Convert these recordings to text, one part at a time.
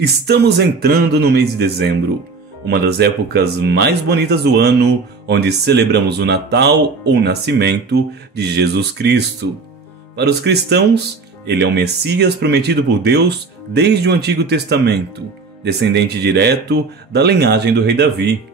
Estamos entrando no mês de dezembro, uma das épocas mais bonitas do ano, onde celebramos o Natal ou o nascimento de Jesus Cristo. Para os cristãos, ele é o Messias prometido por Deus desde o Antigo Testamento, descendente direto da linhagem do rei Davi.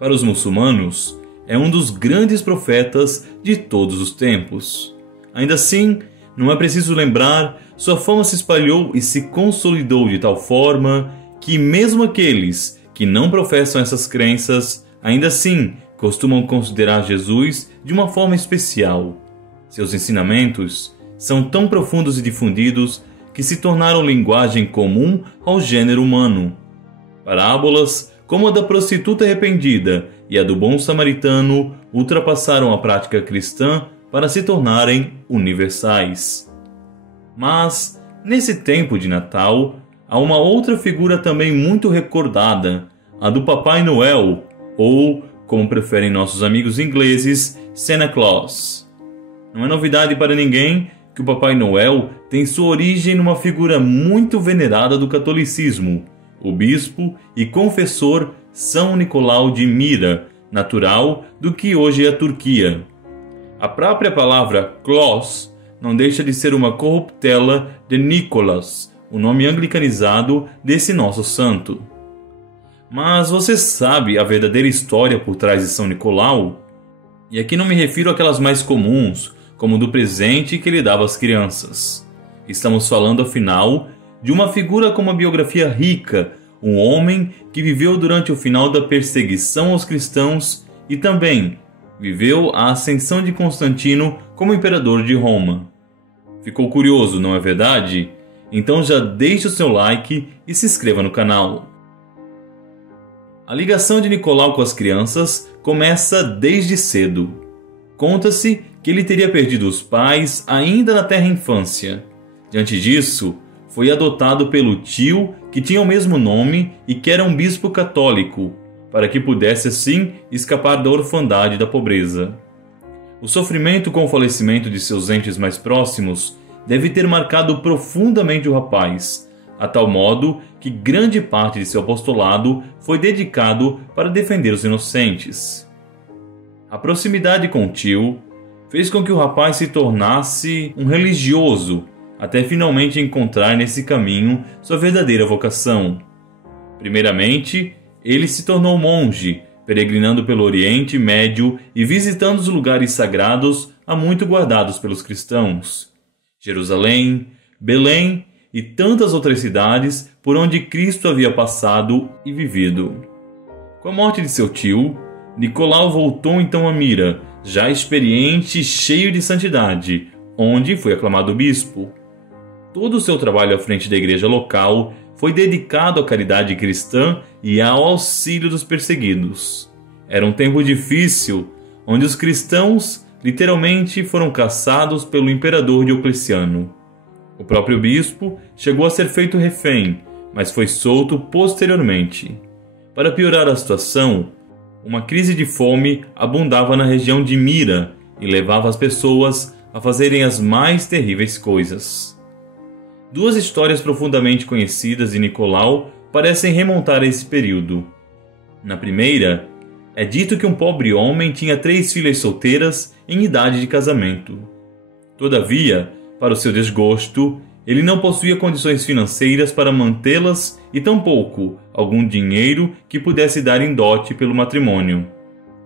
Para os muçulmanos, é um dos grandes profetas de todos os tempos. Ainda assim, não é preciso lembrar, sua fama se espalhou e se consolidou de tal forma que mesmo aqueles que não professam essas crenças, ainda assim costumam considerar Jesus de uma forma especial. Seus ensinamentos são tão profundos e difundidos que se tornaram linguagem comum ao gênero humano. Parábolas como a da prostituta arrependida e a do bom samaritano ultrapassaram a prática cristã para se tornarem universais. Mas, nesse tempo de Natal, há uma outra figura também muito recordada, a do Papai Noel, ou, como preferem nossos amigos ingleses, Santa Claus. Não é novidade para ninguém que o Papai Noel tem sua origem numa figura muito venerada do catolicismo, o bispo e confessor São Nicolau de Myra, natural do que hoje é a Turquia. A própria palavra Klaus não deixa de ser uma corruptela de Nicholas, o nome anglicanizado desse nosso santo. Mas você sabe a verdadeira história por trás de São Nicolau? E aqui não me refiro àquelas mais comuns, como do presente que ele dava às crianças. Estamos falando, afinal, de uma figura com uma biografia rica, um homem que viveu durante o final da perseguição aos cristãos e também viveu a ascensão de Constantino como imperador de Roma. Ficou curioso, não é verdade? Então já deixe o seu like e se inscreva no canal. A ligação de Nicolau com as crianças começa desde cedo. Conta-se que ele teria perdido os pais ainda na tenra infância. Diante disso, foi adotado pelo tio que tinha o mesmo nome e que era um bispo católico, para que pudesse assim escapar da orfandade e da pobreza. O sofrimento com o falecimento de seus entes mais próximos deve ter marcado profundamente o rapaz, a tal modo que grande parte de seu apostolado foi dedicado para defender os inocentes. A proximidade com o tio fez com que o rapaz se tornasse um religioso, até finalmente encontrar nesse caminho sua verdadeira vocação. Primeiramente, ele se tornou monge, peregrinando pelo Oriente Médio e visitando os lugares sagrados há muito guardados pelos cristãos. Jerusalém, Belém e tantas outras cidades por onde Cristo havia passado e vivido. Com a morte de seu tio, Nicolau voltou então a Myra, já experiente e cheio de santidade, onde foi aclamado bispo. Todo o seu trabalho à frente da igreja local foi dedicado à caridade cristã e ao auxílio dos perseguidos. Era um tempo difícil, onde os cristãos literalmente foram caçados pelo imperador Diocleciano. O próprio bispo chegou a ser feito refém, mas foi solto posteriormente. Para piorar a situação, uma crise de fome abundava na região de Myra e levava as pessoas a fazerem as mais terríveis coisas. Duas histórias profundamente conhecidas de Nicolau parecem remontar a esse período. Na primeira, é dito que um pobre homem tinha 3 filhas solteiras em idade de casamento. Todavia, para o seu desgosto, ele não possuía condições financeiras para mantê-las e tampouco algum dinheiro que pudesse dar em dote pelo matrimônio.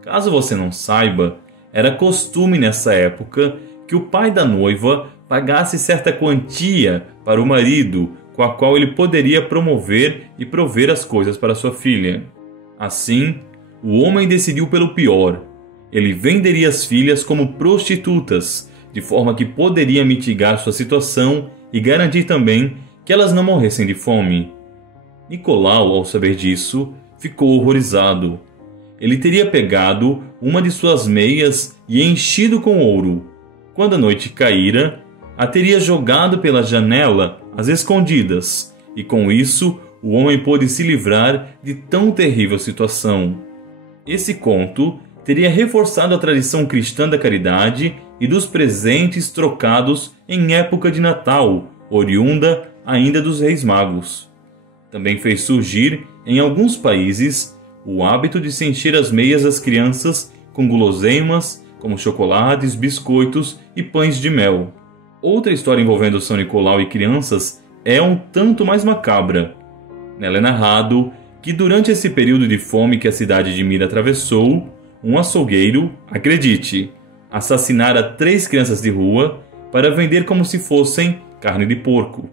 Caso você não saiba, era costume nessa época que o pai da noiva pagasse certa quantia para o marido, com a qual ele poderia promover e prover as coisas para sua filha. Assim, o homem decidiu pelo pior. Ele venderia as filhas como prostitutas, de forma que poderia mitigar sua situação e garantir também que elas não morressem de fome. Nicolau, ao saber disso, ficou horrorizado. Ele teria pegado uma de suas meias e enchido com ouro. Quando a noite caíra, a teria jogado pela janela às escondidas, e com isso o homem pôde se livrar de tão terrível situação. Esse conto teria reforçado a tradição cristã da caridade e dos presentes trocados em época de Natal, oriunda ainda dos Reis Magos. Também fez surgir, em alguns países, o hábito de se encher as meias das crianças com guloseimas, como chocolates, biscoitos e pães de mel. Outra história envolvendo São Nicolau e crianças é um tanto mais macabra. Nela é narrado que durante esse período de fome que a cidade de Mira atravessou, um açougueiro, acredite, assassinara 3 crianças de rua para vender como se fossem carne de porco.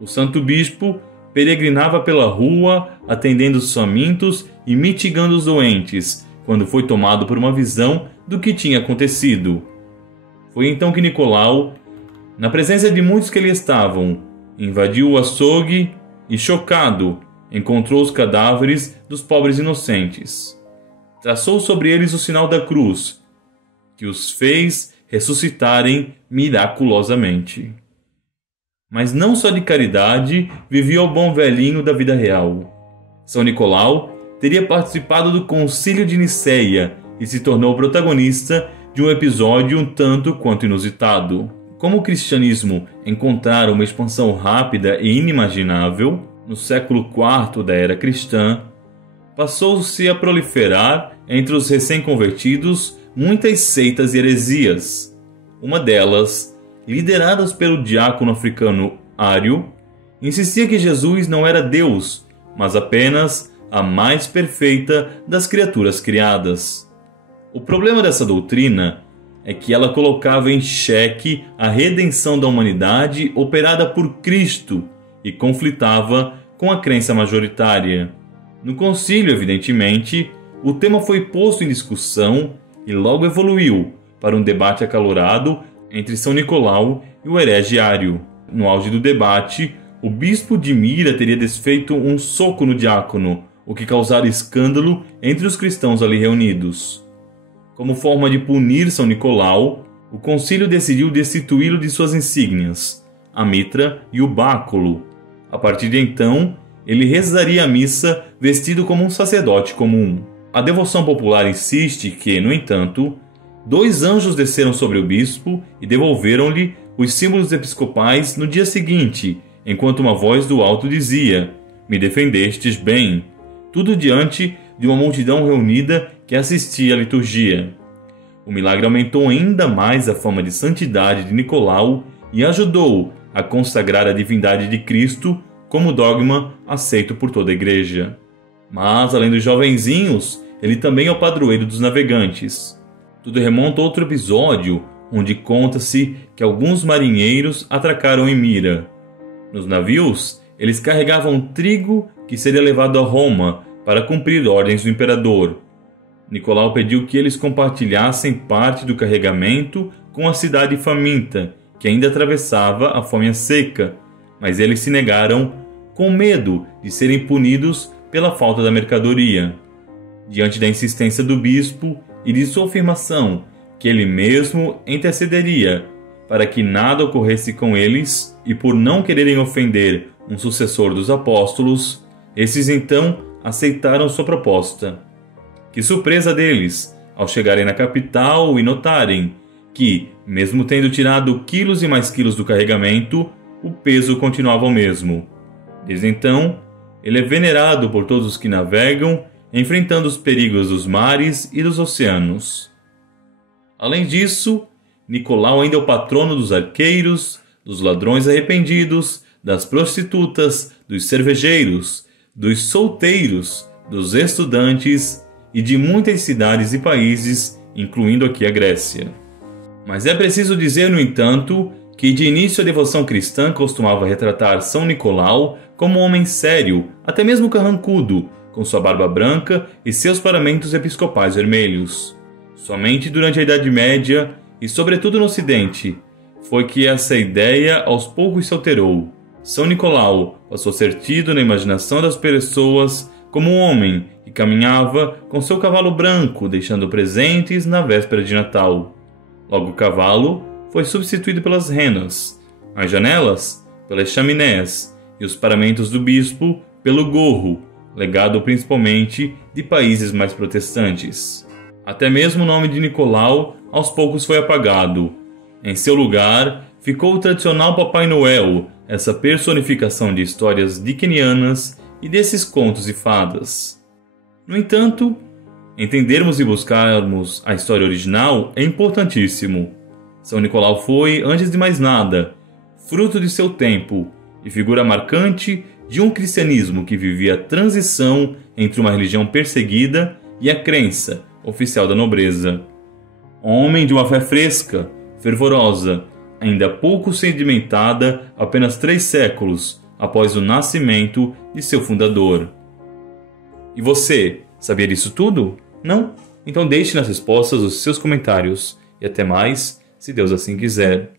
O santo bispo peregrinava pela rua, atendendo os famintos e mitigando os doentes, quando foi tomado por uma visão do que tinha acontecido. Foi então que Nicolau, na presença de muitos que ali estavam, invadiu o açougue e, chocado, encontrou os cadáveres dos pobres inocentes. Traçou sobre eles o sinal da cruz, que os fez ressuscitarem miraculosamente. Mas não só de caridade vivia o bom velhinho da vida real. São Nicolau teria participado do Concílio de Nicéia e se tornou protagonista de um episódio um tanto quanto inusitado. Como o cristianismo encontrara uma expansão rápida e inimaginável, no século IV da era cristã, passou-se a proliferar entre os recém-convertidos muitas seitas e heresias. Uma delas, lideradas pelo diácono africano Ário, insistia que Jesus não era Deus, mas apenas a mais perfeita das criaturas criadas. O problema dessa doutrina é que ela colocava em xeque a redenção da humanidade operada por Cristo e conflitava com a crença majoritária. No concílio, evidentemente, o tema foi posto em discussão e logo evoluiu para um debate acalorado entre São Nicolau e o herege Ário. No auge do debate, o bispo de Mira teria desfeito um soco no diácono, o que causara escândalo entre os cristãos ali reunidos. Como forma de punir São Nicolau, o concílio decidiu destituí-lo de suas insígnias, a mitra e o báculo. A partir de então, ele rezaria a missa vestido como um sacerdote comum. A devoção popular insiste que, no entanto, 2 anjos desceram sobre o bispo e devolveram-lhe os símbolos episcopais no dia seguinte, enquanto uma voz do alto dizia: "Me defendestes bem", tudo diante de uma multidão reunida que assistia à liturgia. O milagre aumentou ainda mais a fama de santidade de Nicolau e ajudou a consagrar a divindade de Cristo como dogma aceito por toda a igreja. Mas, além dos jovenzinhos, ele também é o padroeiro dos navegantes. Tudo remonta a outro episódio, onde conta-se que alguns marinheiros atracaram em Mira. Nos navios, eles carregavam trigo que seria levado a Roma para cumprir ordens do imperador. Nicolau pediu que eles compartilhassem parte do carregamento com a cidade faminta, que ainda atravessava a fome seca, mas eles se negaram com medo de serem punidos pela falta da mercadoria. Diante da insistência do bispo e de sua afirmação que ele mesmo intercederia para que nada ocorresse com eles e por não quererem ofender um sucessor dos apóstolos, esses então aceitaram sua proposta. Que surpresa deles, ao chegarem na capital e notarem que, mesmo tendo tirado quilos e mais quilos do carregamento, o peso continuava o mesmo. Desde então, ele é venerado por todos os que navegam, enfrentando os perigos dos mares e dos oceanos. Além disso, Nicolau ainda é o patrono dos arqueiros, dos ladrões arrependidos, das prostitutas, dos cervejeiros, dos solteiros, dos estudantes e de muitas cidades e países, incluindo aqui a Grécia. Mas é preciso dizer, no entanto, que de início a devoção cristã costumava retratar São Nicolau como um homem sério, até mesmo carrancudo, com sua barba branca e seus paramentos episcopais vermelhos. Somente durante a Idade Média, e sobretudo no Ocidente, foi que essa ideia aos poucos se alterou. São Nicolau passou a ser tido na imaginação das pessoas como um homem que caminhava com seu cavalo branco, deixando presentes na véspera de Natal. Logo o cavalo foi substituído pelas renas, as janelas pelas chaminés e os paramentos do bispo pelo gorro, legado principalmente de países mais protestantes. Até mesmo o nome de Nicolau aos poucos foi apagado. Em seu lugar ficou o tradicional Papai Noel, essa personificação de histórias dickenianas e desses contos e fadas. No entanto, entendermos e buscarmos a história original é importantíssimo. São Nicolau foi, antes de mais nada, fruto de seu tempo e figura marcante de um cristianismo que vivia a transição entre uma religião perseguida e a crença oficial da nobreza. Homem de uma fé fresca, fervorosa, ainda pouco sedimentada apenas 3 séculos após o nascimento de seu fundador. E você, sabia disso tudo? Não? Então deixe nas respostas os seus comentários. E até mais, se Deus assim quiser.